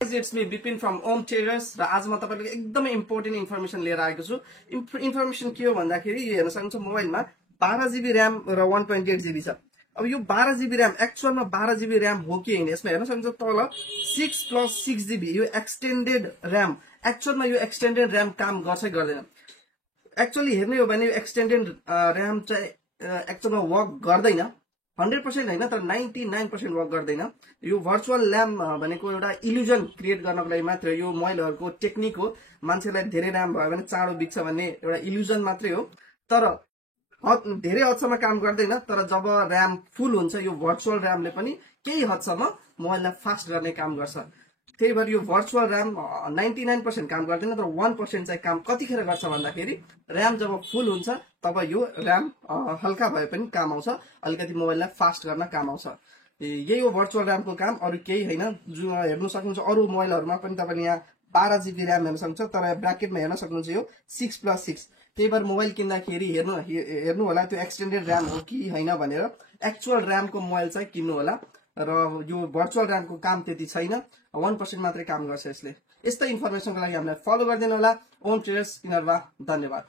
It's me Bipin from Om Traders र आज म तपाईहरुको एकदमै इम्पोर्टेन्ट इन्फर्मेसन लिएर आएको छु। इन्फर्मेसन के हो भन्दाखेरि यो हेर्न सक्नुहुन्छ मोबाइलमा 12GB RAM र 1.8GB छ। अब यो 12GB RAM एक्चुअलमा 12GB RAM हो कि हैन यसमा हेर्न सक्नुहुन्छ तल 6 + 6GB यो एक्सटेन्डेड RAM एक्चुअलमा यो एक्सटेन्डेड RAM काम गर्छ गर्दैन। एक्चुअली हेर्ने हो भने यो एक्सटेन्डेड RAM चाहिँ एक्चुअलमा वर्क गर्दैन 100% हैन तर 99% वर्क गर्दैन। यो भर्चुअल ल्याम भनेको एउटा इल्युजन क्रिएट गर्नको लागि मात्र यो मोबाइलहरुको टेक्निक हो। मान्छेलाई धेरै RAM भयो भने चाँडो बिग्छ भन्ने एउटा इल्युजन मात्रै हो। तर धेरै हदसम्म काम गर्दैन। तर जब RAM फुल हुन्छ यो भर्चुअल RAM ले पनि केही हदसम्म मोबाइललाई फास्ट गर्ने काम गर्छ। त्यही भएर यो भर्चुअल RAM 99% काम गर्दैन तर 1% चाहिँ काम कतिखेर गर्छ भन्दाखेरि RAM जब फुल हुन्छ तब यो RAM हल्का भए पनि काम आउँछ, अलिकति मोबाइललाई फास्ट गर्न काम आउँछ। यही हो भर्चुअल RAM को काम, अरु केही हैन। हेर्नु सक्नुहुन्छ अरु मोबाइलहरुमा पनि तपाईले यहाँ 12GB RAM हेर्न सक्नुहुन्छ तर ब्र्याकेटमा हेर्न सक्नुहुन्छ यो 6 + 6। त्यही भएर मोबाइल किन्दाखेरि हेर्नु होला त्यो एक्सटेन्डेड RAM हो कि हैन भनेर। एक्चुअल RAM को मोबाइल चाहिँ किन्नु होला र यो भर्चुअल RAM को काम त्यति छैन, 1% मात्रै काम गर्छ यसले। यस्तै इन्फर्मेसनको लागि हामीलाई फलो गर्दिनु होला। ओम ट्रेडर्स इनरवा, धन्यवाद।